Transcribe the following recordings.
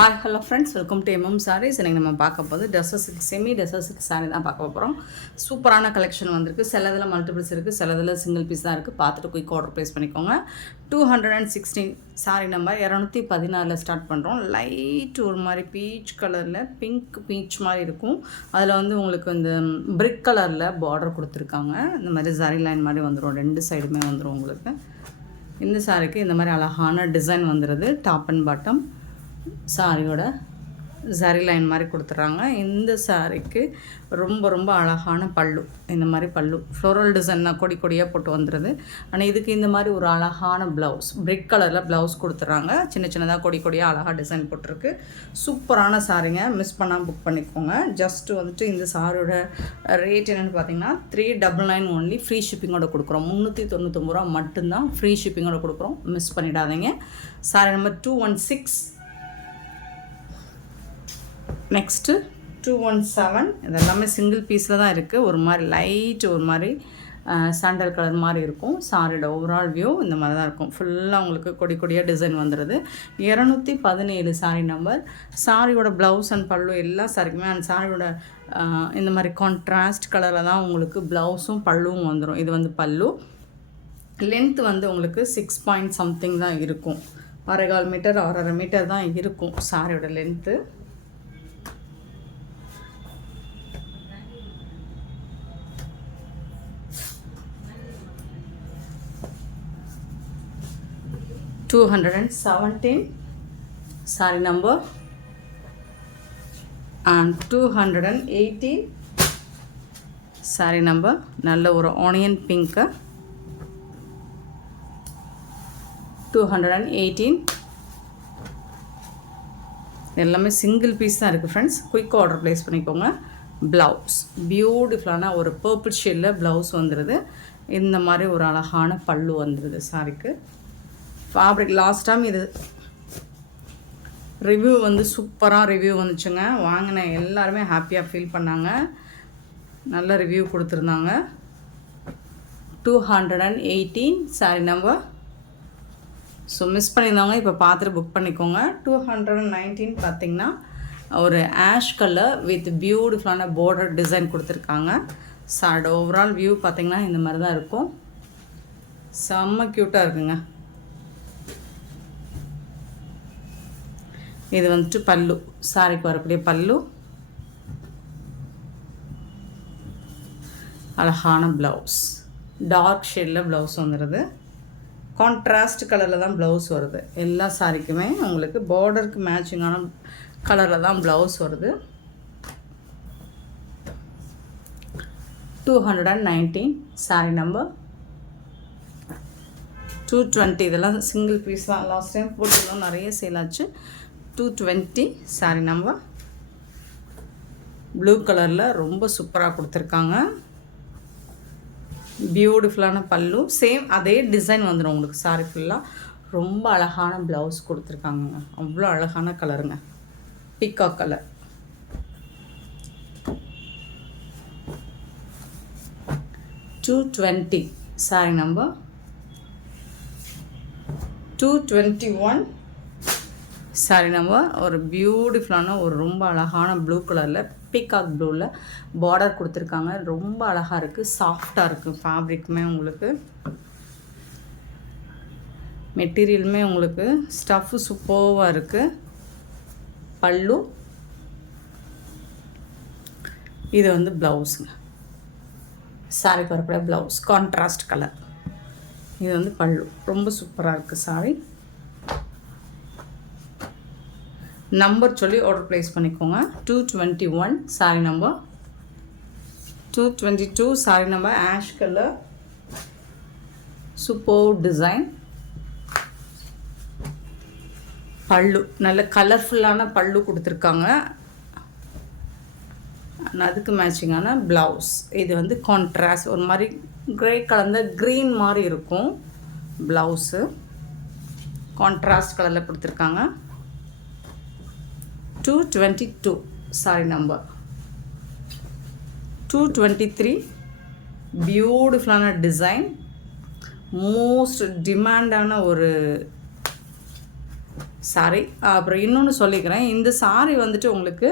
Hi hello friends, welcome to MM Sarees. இன்றைக்கி நம்ம பார்க்க போது டெசர்ஸுக்கு செமி டெசர்ஸுக்கு சாரீ தான் பார்க்க போகிறோம். சூப்பரான கலெக்ஷன் வந்திருக்கு. சிலதில் மல்டிபிள்ஸ் இருக்குது, சிலதில் சிங்கிள் பீஸ் தான் இருக்குது. பார்த்துட்டு குயிக் ஆர்டர் ப்ளேஸ் பண்ணிக்கோங்க. 216 சாரீ நம்பர் 216 ஸ்டார்ட் பண்ணுறோம். லைட் ஒரு மாதிரி பீச் கலரில் பிங்க் பீச் மாதிரி இருக்கும். அதில் வந்து உங்களுக்கு இந்த பிரிக் கலரில் பார்டர் கொடுத்துருக்காங்க. இந்த மாதிரி சாரீ லைன் மாதிரி வந்துடும், ரெண்டு சைடுமே வந்துடும் உங்களுக்கு. இந்த சாரீக்கு இந்த மாதிரி அழகான டிசைன் வந்துடுது. டாப் அண்ட் பாட்டம் சாரியோட சாரி லைன் மாதிரி கொடுத்துட்றாங்க. இந்த சாரிக்கு ரொம்ப ரொம்ப அழகான பல்லு, இந்த மாதிரி பல்லு ஃப்ளோரல் டிசைன்னா கொடி கொடியாக போட்டு வந்துடுது. ஆனால் இதுக்கு இந்த மாதிரி ஒரு அழகான ப்ளவுஸ், பிரிக் கலரில் ப்ளவுஸ் கொடுத்துட்றாங்க. சின்ன சின்னதாக கொடி கொடியாக அழகாக டிசைன் போட்டிருக்கு. சூப்பரான சாரிங்க, மிஸ் பண்ணால் புக் பண்ணிக்கோங்க. ஜஸ்ட்டு வந்துட்டு இந்த சாரியோட ரேட் என்னென்னு பார்த்தீங்கன்னா 399 ஒன்லி. ஃப்ரீ ஷிப்பிங்கோட கொடுக்குறோம். 399 ரூபா மட்டும்தான் ஃப்ரீ ஷிப்பிங்கோட கொடுக்குறோம். மிஸ் பண்ணிடாதீங்க. Sorry number 216. நெக்ஸ்ட்டு 217. இது எல்லாமே சிங்கிள் பீஸில் தான் இருக்குது. ஒரு மாதிரி லைட் ஒரு மாதிரி சாண்டல் கலர் மாதிரி இருக்கும். சாரியோட ஓவரால் வியூ இந்த மாதிரி தான் இருக்கும். ஃபுல்லாக உங்களுக்கு கொடி கொடியாக டிசைன் வந்துடுது. 217 சாரி நம்பர். சாரியோட ப்ளவுஸ் அண்ட் பல்லு எல்லா சாரிக்குமே அந்த சாரியோட இந்த மாதிரி கான்ட்ராஸ்ட் கலரில் தான் உங்களுக்கு ப்ளவுஸும் பல்லுவும் வந்துடும். இது வந்து பல்லு. லென்த் வந்து உங்களுக்கு 6 பாயிண்ட் சம்திங் தான் இருக்கும். 1.25 மீட்டர் 6.5 மீட்டர் தான் இருக்கும் சாரியோட length. $217 sorry number and 218 sorry number. நல்ல ஒரு ஆனியன் பிங்க்கு. 218 எல்லாமே சிங்கிள் பீஸ் தான் இருக்குது ஃப்ரெண்ட்ஸ். குயிக் ஆர்டர் ப்ளேஸ் பண்ணிக்கோங்க. ப்ளவுஸ் பியூட்டிஃபுல்லான ஒரு பர்பிள் ஷேடில் ப்ளவுஸ் வந்துடுது. இந்த மாதிரி ஒரு அழகான பல்லு வந்துடுது சாரிக்கு. ஃபேப்ரிக் லாஸ்ட் டைம் இது ரிவ்யூ வந்து சூப்பராக ரிவ்யூ வந்துச்சுங்க. வாங்கின எல்லாருமே ஹாப்பியாக ஃபீல் பண்ணாங்க. நல்ல ரிவ்யூ கொடுத்துருந்தாங்க. 218 சாரி நம்பர். ஸோ மிஸ் பண்ணியிருந்தவங்க இப்போ பார்த்துட்டு புக் பண்ணிக்கோங்க. 219 பார்த்திங்கன்னா ஒரு ஆஷ் கலர் வித் பியூட்டிஃபுல்லான பார்டர் டிசைன் கொடுத்துருக்காங்க. சாரோட ஓவரால் வியூ பார்த்திங்கன்னா இந்த மாதிரி தான் இருக்கும். செம்ம க்யூட்டாக இருக்குங்க. இது வந்துட்டு பல்லு, சாரிக்கு வரக்கூடிய பல்லு. அழகான ப்ளவுஸ், டார்க் ஷேடில் ப்ளவுஸ் வந்துடுது. கான்ட்ராஸ்ட் கலரில் தான் ப்ளவுஸ் வருது. எல்லா சாரிக்குமே உங்களுக்கு பார்டருக்கு மேட்சிங்கான கலரில் தான் ப்ளவுஸ் வருது. 219 சாரி நம்பர். 220 இதெல்லாம் சிங்கிள் பீஸ் தான். லாஸ்ட் டைம் போட்டுருந்தோம், நிறைய சேல் ஆச்சு. 220 சாரி நம்பர். ப்ளூ கலரில் ரொம்ப சூப்பராக கொடுத்துருக்காங்க. பியூட்டிஃபுல்லான பல்லு, சேம் அதே டிசைன் வந்துடும் உங்களுக்கு சாரி ஃபுல்லாக. ரொம்ப அழகான ப்ளவுஸ் கொடுத்துருக்காங்க. அவ்வளோ அழகான கலருங்க, peacock colour. $220 sorry number. 221 sorry number. ஒரு பியூட்டிஃபுல்லான ஒரு ரொம்ப அழகான ப்ளூ கலரில் பீகாக் ப்ளூவில் பார்டர் கொடுத்துருக்காங்க. ரொம்ப அழகாக இருக்குது, சாஃப்டாக இருக்குது. ஃபேப்ரிக்குமே உங்களுக்கு மெட்டீரியலுமே உங்களுக்கு ஸ்டஃப்பு சூப்பராக இருக்குது. பல்லு இது வந்து ப்ளவுஸுங்க. சாரிக்கு வரக்கூடிய ப்ளவுஸ் கான்ட்ராஸ்ட் கலர். இது வந்து பல்லு. ரொம்ப சூப்பராக இருக்குது சாரி. நம்பர் சொல்லி ஆர்டர் ப்ளேஸ் பண்ணிக்கோங்க. 221 sorry number. 222 sorry number. Ash colour, super design. பல்லு நல்ல கலர்ஃபுல்லான பல்லு கொடுத்துருக்காங்க. அதுக்கு மேட்சிங்கான ப்ளவுஸ். இது வந்து கான்ட்ராஸ்ட் ஒரு மாதிரி க்ரே கலந்த க்ரீன் மாதிரி இருக்கும் ப்ளவுஸு. கான்ட்ராஸ்ட் கலரில் கொடுத்துருக்காங்க. 222 சாரி நம்பர். 223 பியூட்டிஃபுல்லான டிசைன். மோஸ்ட் டிமாண்டான ஒரு சாரி. அப்புறம் இன்னொன்று சொல்லிக்கிறேன், இந்த சாரி வந்துட்டு உங்களுக்கு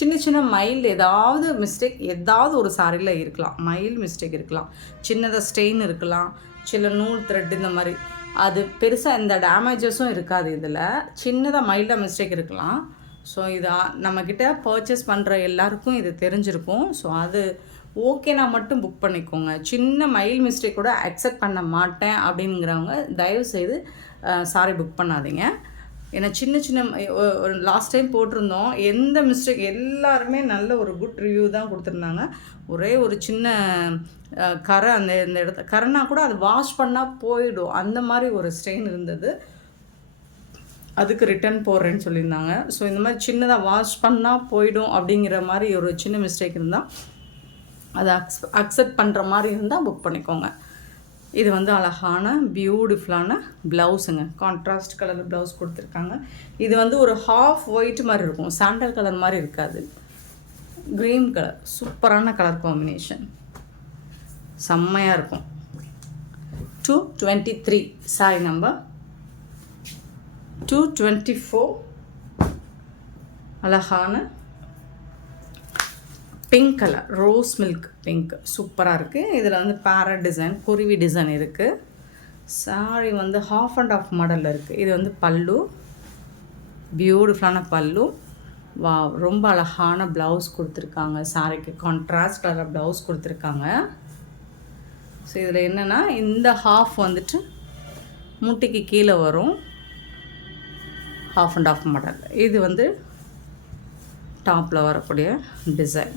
சின்ன சின்ன மைல்டு ஏதாவது மிஸ்டேக் ஏதாவது ஒரு சாரியில் இருக்கலாம். மைல்டு மிஸ்டேக் இருக்கலாம், சின்னதாக ஸ்டெயின் இருக்கலாம், சில நூல் த்ரெட் இந்த மாதிரி. அது பெருசாக எந்த டேமேஜஸும் இருக்காது. இதில் சின்னதாக மைல்டாக மிஸ்டேக் இருக்கலாம். ஸோ இதை நம்மக்கிட்ட பர்ச்சேஸ் பண்ணுற எல்லாருக்கும் இது தெரிஞ்சிருக்கும். ஸோ அது ஓகேனா மட்டும் புக் பண்ணிக்கோங்க. சின்ன மைல்டு மிஸ்டேக் கூட அக்செப்ட் பண்ண மாட்டேன் அப்படிங்கிறவங்க தயவுசெய்து சாரி புக் பண்ணாதீங்க. ஏன்னா சின்ன சின்ன ஒரு லாஸ்ட் டைம் போட்டிருந்தோம், எந்த மிஸ்டேக் எல்லாருமே நல்ல ஒரு குட் ரிவ்யூ தான் கொடுத்துருந்தாங்க. ஒரே ஒரு சின்ன கரை இந்த இடத்த கரைனா கூட அது வாஷ் பண்ணால் போயிடும், அந்த மாதிரி ஒரு ஸ்டெயின் இருந்தது. அதுக்கு ரிட்டன் போடுறேன்னு சொல்லியிருந்தாங்க. ஸோ இந்த மாதிரி சின்னதாக வாஷ் பண்ணால் போயிடும் அப்படிங்கிற மாதிரி ஒரு சின்ன மிஸ்டேக் இருந்தால் அதை அக்செப்ட் பண்ணுற மாதிரி இருந்தால் புக் பண்ணிக்கோங்க. இது வந்து அழகான பியூட்டிஃபுல்லான ப்ளவுஸுங்க, கான்ட்ராஸ்ட் கலர் ப்ளவுஸ் கொடுத்துருக்காங்க. இது வந்து ஒரு ஹாஃப் ஒயிட் மாதிரி இருக்கும், சாண்டல் கலர் மாதிரி இருக்காது, க்ரீன் கலர். சூப்பரான கலர் காம்பினேஷன், செம்மையாக இருக்கும். 223 சாரி நம்பர் 224. அழகான pink colour, rose milk pink, சூப்பராக இருக்குது. இதில் வந்து பேரட் டிசைன், குருவி டிசைன் இருக்குது. சாரி வந்து ஹாஃப் அண்ட் ஆஃப் மாடலில் இருக்குது. இது வந்து பல்லு, பியூட்டிஃபுல்லான பல்லு. வா, ரொம்ப அழகான ப்ளவுஸ் கொடுத்துருக்காங்க. சாரிக்கு கான்ட்ராஸ்ட் கலர் ப்ளவுஸ் கொடுத்துருக்காங்க. ஸோ இதில் என்னென்னா இந்த ஹாஃப் வந்துட்டு முட்டிக்கு கீழே வரும், ஹாஃப் அண்ட் ஆஃப் மாடல். இது வந்து டாப்பில் வரக்கூடிய டிசைன்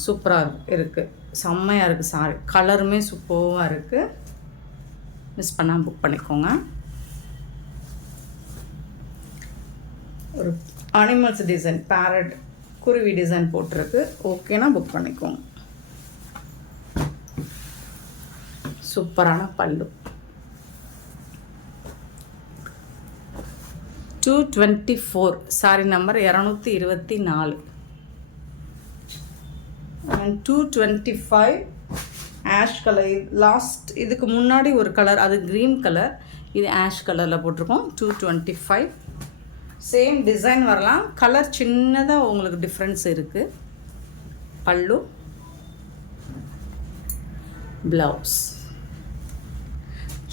சூப்பராக இருக்குது, செம்மையாக இருக்குது. சாரி கலருமே சூப்பராக இருக்குது. மிஸ் பண்ணால் புக் பண்ணிக்கோங்க. ஒரு அனிமல்ஸ் டிசைன், பேரட் குருவி டிசைன் போட்டிருக்கு. ஓகேனா புக் பண்ணிக்கோங்க. சூப்பரான பல்லு. 224 sorry number 224. And 225 ash colour. Last இதுக்கு முன்னாடி ஒரு கலர், அது க்ரீன் கலர், இது ஆஷ் கலரில் போட்டிருக்கோம். 225 சேம் டிசைன் வரலாம், கலர் சின்னதாக உங்களுக்கு டிஃப்ரென்ஸ் இருக்குது. பல்லு, ப்ளவுஸ்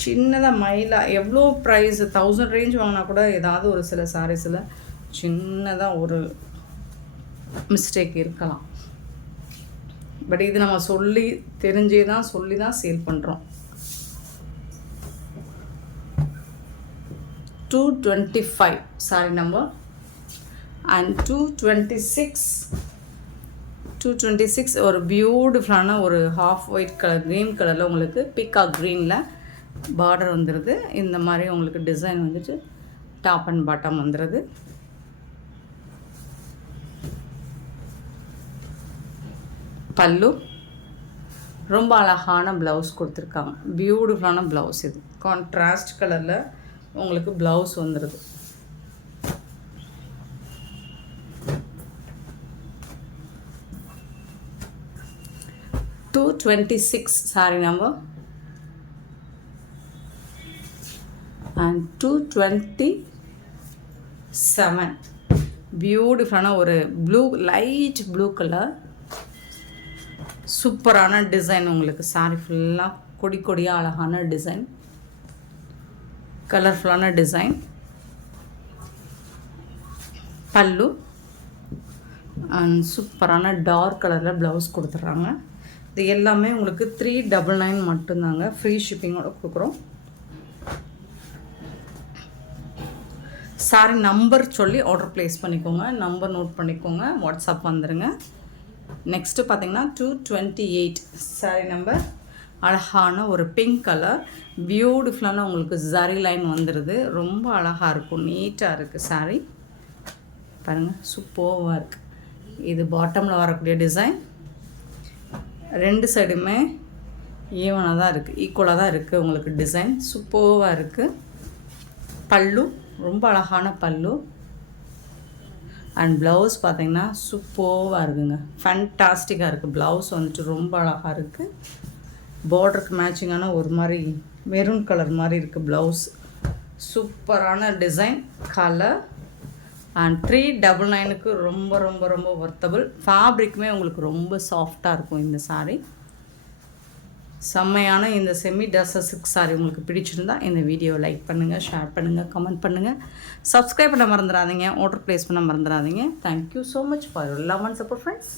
சின்னதாக மயிலாக. எவ்வளோ ப்ரைஸ் 1000 ரேஞ்ச் வாங்கினா கூட ஏதாவது ஒரு சில சாரீஸில் சின்னதாக ஒரு மிஸ்டேக் இருக்கலாம். பட் இது நம்ம சொல்லி தெரிஞ்சே தான் சொல்லி தான் சேல் பண்ணுறோம். 225 சாரி நம்பர். அண்ட் 226 ஒரு பியூட்டிஃபுல்லான ஒரு ஹாஃப் ஒயிட் கலர், க்ரீன் கலரில் உங்களுக்கு பீகாக் க்ரீனில் பார்டர் வந்துடுது. இந்த மாதிரி உங்களுக்கு டிசைன் வந்துட்டு டாப் அண்ட் பாட்டம் வந்துடுது. பல்லு, ரொம்ப அழகான ப்ளவுஸ் கொடுத்துருக்காங்க, பியூட்டிஃபுல்லான ப்ளவுஸ். இது கான்ட்ராஸ்ட் கலரில் உங்களுக்கு ப்ளவுஸ் வந்துடுது. $226 சாரி நம்பர். அண்ட் 227 பியூட்டிஃபுல்லான ஒரு ப்ளூ, லைட் ப்ளூ கலர், சூப்பரான டிசைன். உங்களுக்கு சாரி ஃபுல்லாக கொடி கொடியாக அழகான டிசைன், கலர்ஃபுல்லான டிசைன். பல்லு அண்ட் சூப்பரான டார்க் கலரில் ப்ளவுஸ் கொடுத்துட்றாங்க. இது எல்லாமே உங்களுக்கு 399 மட்டும்தாங்க, ஃப்ரீ ஷிப்பிங்கோட கொடுக்குறோம். சாரி நம்பர் சொல்லி ஆர்டர் ப்ளேஸ் பண்ணிக்கோங்க, நம்பர் நோட் பண்ணிக்கோங்க, வாட்ஸ்அப் வந்துடுங்க. நெக்ஸ்ட்டு பார்த்தீங்கன்னா 228 சாரி நம்பர். அழகான ஒரு பிங்க் கலர், பியூட்டிஃபுல்லான உங்களுக்கு ஜரி லைன் வந்துடுது. ரொம்ப அழகாக இருக்கும், நீட்டாக இருக்குது சாரி. பாருங்கள், சூப்பராக இருக்குது. இது பாட்டமில் வரக்கூடிய டிசைன். ரெண்டு சைடுமே ஈவனாக தான் இருக்குது, ஈக்குவலாக தான் இருக்குது உங்களுக்கு டிசைன். சூப்பராக இருக்குது. பல்லு, ரொம்ப அழகான பல்லு. அண்ட் ப்ளவுஸ் பார்த்திங்கன்னா சூப்பராக இருக்குங்க, ஃபேன்டாஸ்டிக்காக இருக்குது. ப்ளவுஸ் வந்துட்டு ரொம்ப அழகாக இருக்குது. பார்டருக்கு மேட்சிங்கான ஒரு மாதிரி மெரூன் கலர் மாதிரி இருக்குது ப்ளவுஸ். சூப்பரான டிசைன், கலர் அண்ட் 399க்கு ரொம்ப ரொம்ப ரொம்ப ஒர்த்தபிள். ஃபேப்ரிக்குமே உங்களுக்கு ரொம்ப சாஃப்டாக இருக்கும் இந்த சாரீ. செம்மையான இந்த செமி டசர் சில்க் சாரீ உங்களுக்கு பிடிச்சிருந்தா இந்த வீடியோவை லைக் பண்ணுங்கள், ஷேர் பண்ணுங்கள், கமெண்ட் பண்ணுங்கள், சப்ஸ்கிரைப் பண்ண மறந்துடாதீங்க, ஆர்டர் ப்ளேஸ் பண்ண மறந்துடாதீங்க. Thank you so much for your love and support friends.